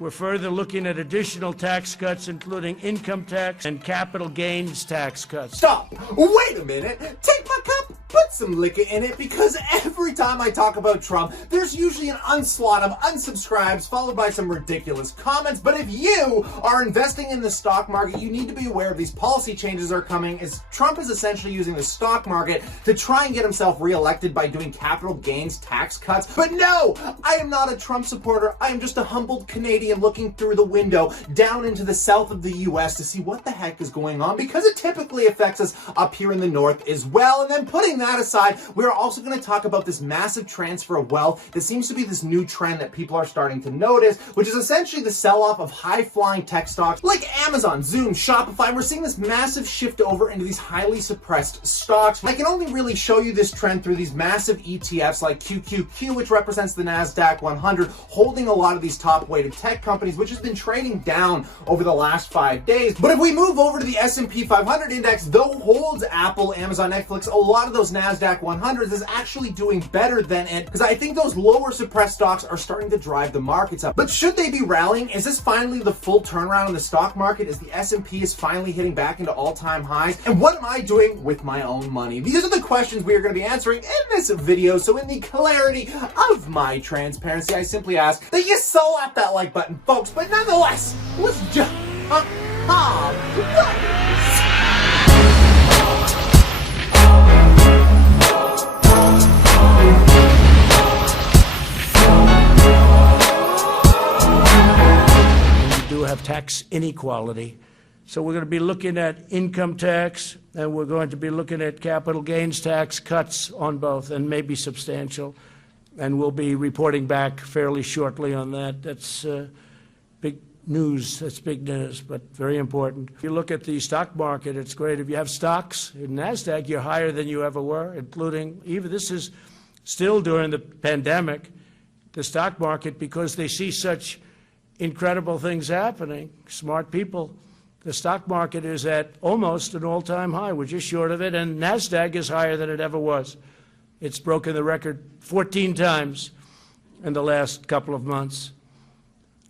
We're further looking at additional tax cuts, including income tax and capital gains tax cuts. Stop! Wait a minute! Take my cup, put some liquor in it, because every time I talk about Trump, there's usually an onslaught of unsubscribes followed by some ridiculous comments. But if you are investing in the stock market, you need to be aware of these policy changes are coming, as Trump is essentially using the stock market to try and get himself reelected by doing capital gains tax cuts. But no! I am not a Trump supporter. I am just a humbled Canadian looking through the window down into the south of the US to see what the heck is going on, because it typically affects us up here in the north as well. And then putting that aside, we're also going to talk about this massive transfer of wealth that seems to be this new trend that people are starting to notice, which is essentially the sell-off of high-flying tech stocks like Amazon, Zoom, Shopify. And we're seeing this massive shift over into these highly suppressed stocks. I can only really show you this trend through these massive ETFs like QQQ, which represents the NASDAQ 100, holding a lot of these top-weighted tech companies, which has been trading down over the last 5 days. But if we move over to the S&P 500 index, though holds Apple, Amazon, Netflix, a lot of those NASDAQ 100s is actually doing better than it, because I think those lower suppressed stocks are starting to drive the markets up. But should they be rallying? Is this finally the full turnaround in the stock market? Is the S&P is finally hitting back into all-time highs? And what am I doing with my own money? These are the questions we are going to be answering in this video. So in the clarity of my transparency, I simply ask that you slap that like button, folks. But nonetheless, let's just We do have tax inequality. So we're going to be looking at income tax, and we're going to be looking at capital gains tax cuts on both, and maybe substantial. And we'll be reporting back fairly shortly on that. That's big news. That's big news, but very important. If you look at the stock market, it's great. If you have stocks in NASDAQ, you're higher than you ever were, including even this is still during the pandemic, the stock market, because they see such incredible things happening, smart people. The stock market is at almost an all-time high. We're just short of it, and NASDAQ is higher than it ever was. It's broken the record 14 times in the last couple of months.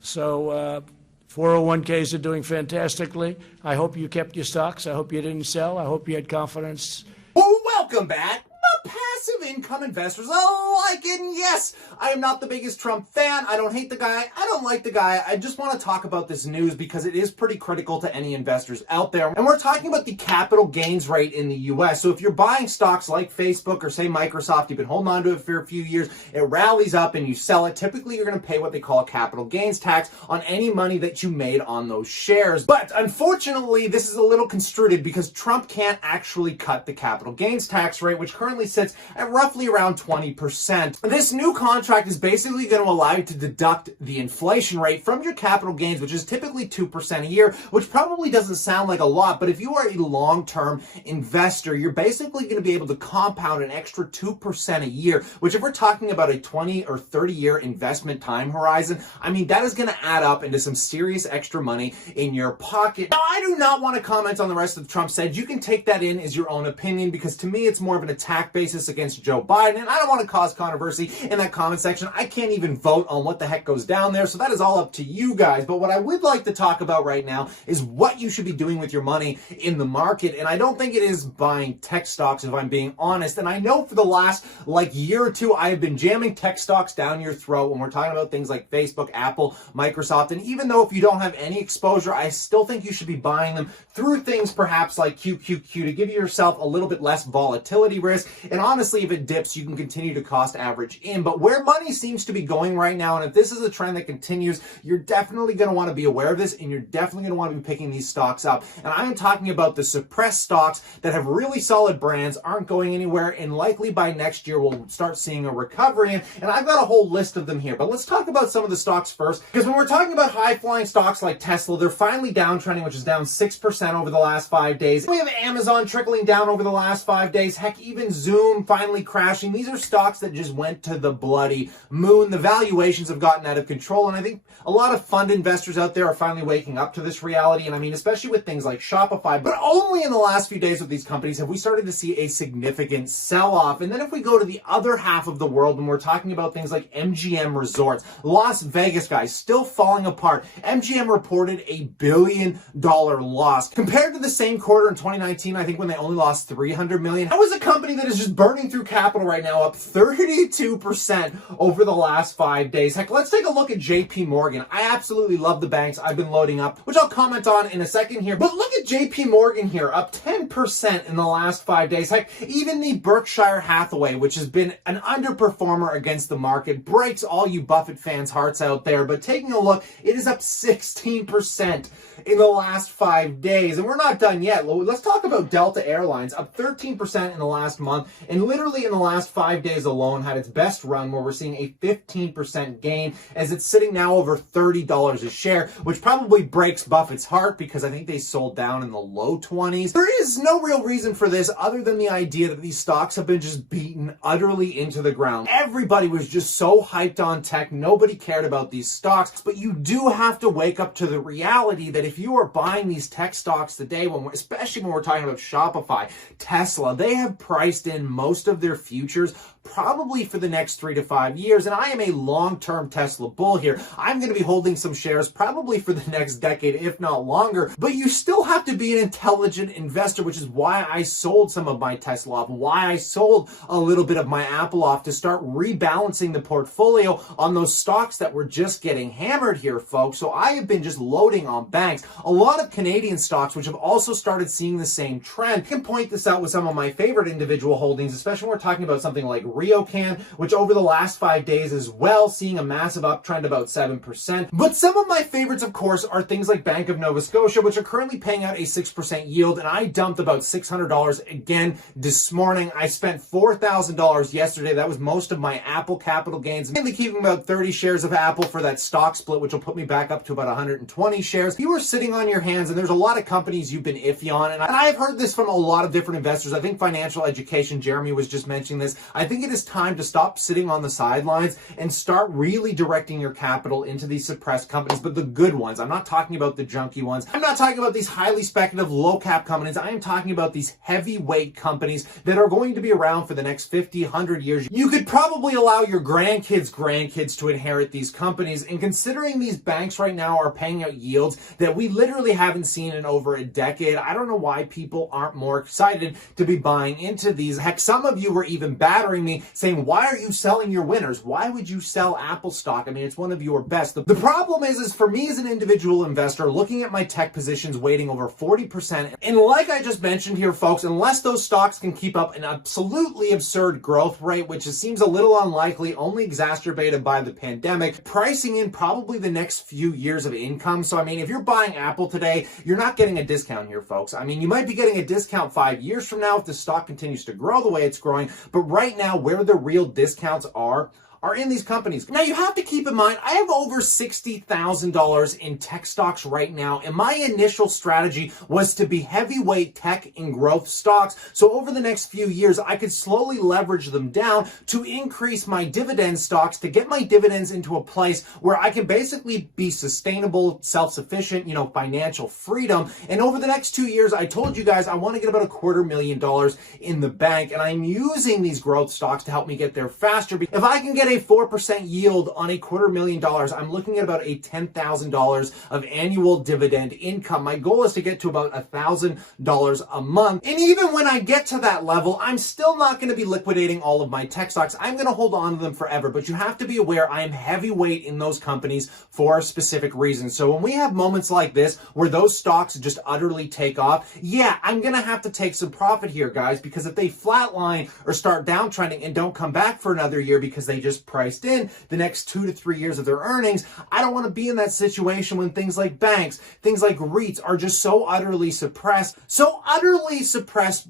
So 401ks are doing fantastically. I hope you kept your stocks. I hope you didn't sell. I hope you had confidence. Well, welcome back. Passive income investors alike, and yes, I am not the biggest Trump fan. I don't hate the guy. I don't like the guy. I just want to talk about this news because it is pretty critical to any investors out there. And we're talking about the capital gains rate in the US. So if you're buying stocks like Facebook or say Microsoft, you've been holding on to it for a few years, it rallies up and you sell it. Typically, you're going to pay what they call a capital gains tax on any money that you made on those shares. But unfortunately, this is a little constricted because Trump can't actually cut the capital gains tax rate, which currently sits at roughly around 20%. This new contract is basically going to allow you to deduct the inflation rate from your capital gains, which is typically 2% a year, which probably doesn't sound like a lot, but if you are a long-term investor, you're basically going to be able to compound an extra 2% a year, which if we're talking about a 20 or 30-year investment time horizon, I mean, that is going to add up into some serious extra money in your pocket. Now, I do not want to comment on the rest of Trump said. You can take that in as your own opinion, because to me, it's more of an attack basis against Joe Biden, and I don't want to cause controversy in that comment section. I can't even vote on what the heck goes down there, so that is all up to you guys. But what I would like to talk about right now is what you should be doing with your money in the market, and I don't think it is buying tech stocks, if I'm being honest. And I know for the last year or two, I have been jamming tech stocks down your throat when we're talking about things like Facebook, Apple, Microsoft, and even though if you don't have any exposure, I still think you should be buying them through things perhaps like QQQ to give yourself a little bit less volatility risk. And honestly, if it dips, you can continue to cost average in. But where money seems to be going right now, and if this is a trend that continues, you're definitely going to want to be aware of this, and you're definitely going to want to be picking these stocks up. And I'm talking about the suppressed stocks that have really solid brands, aren't going anywhere, and likely by next year we'll start seeing a recovery. And I've got a whole list of them here. But let's talk about some of the stocks first, because when we're talking about high-flying stocks like Tesla, they're finally downtrending, which is down 6% over the last 5 days. We have Amazon trickling down over the last 5 days. Heck, even Zoom finally crashing. These are stocks that just went to the bloody moon. The valuations have gotten out of control, and I think a lot of fund investors out there are finally waking up to this reality. And I mean, especially with things like Shopify, but only in the last few days with these companies have we started to see a significant sell-off. And then if we go to the other half of the world, and we're talking about things like MGM Resorts, Las Vegas, guys, still falling apart. MGM reported $1 billion loss. Compared to the same quarter in 2019, I think when they only lost $300 million, that was a company that is just burning through capital right now, up 32% over the last 5 days. Heck, let's take a look at JP Morgan. I absolutely love the banks I've been loading up, which I'll comment on in a second here. But look at JP Morgan here, up 10% in the last 5 days. Heck, even the Berkshire Hathaway, which has been an underperformer against the market, breaks all you Buffett fans' hearts out there. But taking a look, it is up 16% in the last 5 days. And we're not done yet. Let's talk about Delta Airlines, up 13% in the last month, and literally in the last 5 days alone had its best run, where we're seeing a 15% gain as it's sitting now over $30 a share, which probably breaks Buffett's heart because I think they sold down in the low 20s. There is no real reason for this other than the idea that these stocks have been just beaten utterly into the ground. Everybody was just so hyped on tech. Nobody cared about these stocks, but you do have to wake up to the reality that if you are buying these tech stocks today, especially when we're talking about Shopify, Tesla, they have priced in most of their futures probably for the next 3 to 5 years. And I am a long-term Tesla bull here. I'm going to be holding some shares probably for the next decade, if not longer. But you still have to be an intelligent investor, which is why I sold some of my Tesla off, why I sold a little bit of my Apple off, to start rebalancing the portfolio on those stocks that were just getting hammered here, folks. So I have been just loading on banks. A lot of Canadian stocks, which have also started seeing the same trend. I can point this out with some of my favorite individual holdings, especially when we're talking about something like Ryokan, which over the last 5 days as well, seeing a massive uptrend, about 7%. But some of my favorites, of course, are things like Bank of Nova Scotia, which are currently paying out a 6% yield, and I dumped about $600 again this morning. I spent $4,000 yesterday. That was most of my Apple capital gains, mainly keeping about 30 shares of Apple for that stock split, which will put me back up to about 120 shares. You are sitting on your hands, and there's a lot of companies you've been iffy on, and I've heard this from a lot of different investors. I think Financial Education, Jeremy was just mentioning this. I think it is time to stop sitting on the sidelines and start really directing your capital into these suppressed companies, but the good ones. I'm not talking about the junky ones. I'm not talking about these highly speculative, low cap companies. I am talking about these heavyweight companies that are going to be around for the next 50, 100 years. You could probably allow your grandkids to inherit these companies. And considering these banks right now are paying out yields that we literally haven't seen in over a decade, I don't know why people aren't more excited to be buying into these. Heck, some of you were even battering me, saying, why are you selling your winners? Why would you sell Apple stock? I mean, it's one of your best. The problem is for me as an individual investor, looking at my tech positions weighting over 40%, and like I just mentioned here, folks, unless those stocks can keep up an absolutely absurd growth rate, which seems a little unlikely, only exacerbated by the pandemic, pricing in probably the next few years of income. So, I mean, if you're buying Apple today, you're not getting a discount here, folks. I mean, you might be getting a discount 5 years from now if the stock continues to grow the way it's growing, but right now, where the real discounts are in these companies. Now, you have to keep in mind, I have over $60,000 in tech stocks right now, and my initial strategy was to be heavyweight tech and growth stocks. So over the next few years, I could slowly leverage them down to increase my dividend stocks, to get my dividends into a place where I can basically be sustainable, self-sufficient, financial freedom. And over the next 2 years, I told you guys I want to get about $250,000 in the bank, and I'm using these growth stocks to help me get there faster. If I can get a 4% yield on a $250,000, I'm looking at about a $10,000 of annual dividend income. My goal is to get to about $1,000 a month. And even when I get to that level, I'm still not going to be liquidating all of my tech stocks. I'm going to hold on to them forever. But you have to be aware I am heavyweight in those companies for specific reasons. So when we have moments like this where those stocks just utterly take off, yeah, I'm going to have to take some profit here, guys, because if they flatline or start downtrending and don't come back for another year because they just priced in the next 2 to 3 years of their earnings, I don't want to be in that situation when things like banks, things like REITs are just so utterly suppressed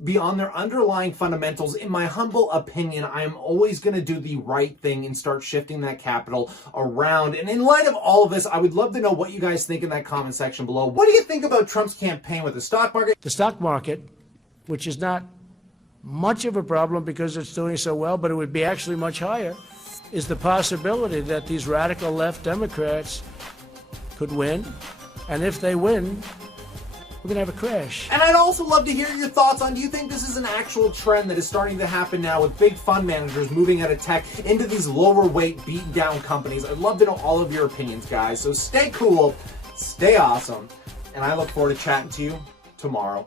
beyond their underlying fundamentals. In my humble opinion, I am always going to do the right thing and start shifting that capital around. And in light of all of this, I would love to know what you guys think in that comment section below. What do you think about Trump's campaign with the stock market? The stock market, which is not much of a problem because it's doing so well, but it would be actually much higher, is the possibility that these radical left Democrats could win. And if they win, we're going to have a crash. And I'd also love to hear your thoughts on, do you think this is an actual trend that is starting to happen now with big fund managers moving out of tech into these lower weight, beaten down companies? I'd love to know all of your opinions, guys. So stay cool, stay awesome, and I look forward to chatting to you tomorrow.